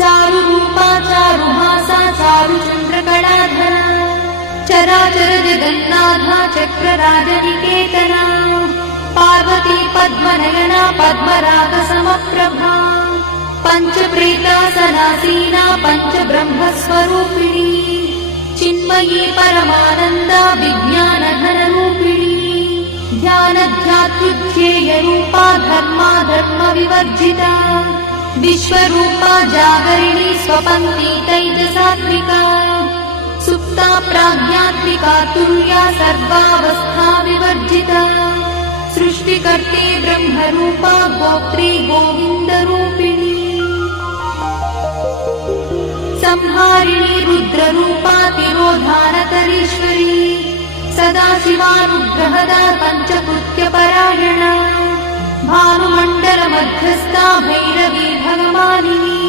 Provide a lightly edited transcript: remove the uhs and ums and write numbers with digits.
चारुरूपा चारुहासा चारुचन्द्रकलाधरा चराचर जगन्नाथा चक्रराजनिकेतना पार्वती पद्मनयना पद्मरागसमप्रभा पञ्चप्रेतासनासीना पञ्चब्रह्मस्वरूपिणी चिन्मयी परमानन्दा विज्ञानघनरूपिणी ध्यानध्यात्युज्येयरूपा धर्माधर्मविवर्जिता विश्वरूपा जागरिणी स्वपन्ती तैजसात्विका सुप्ता प्राज्ञात्मिका तुल्या सर्वावस्था विवर्जिता सृष्टिकर्त्री ब्रह्मरूपा गोत्री गोविन्दरूपिणी संहारिणी रुद्ररूपा तिरोधानकरीश्वरी सदाशिवानुग्रहदा पञ्चकृत्यपरायणा भानुमण्डलमध्यस्था भैरवी भगवानिनी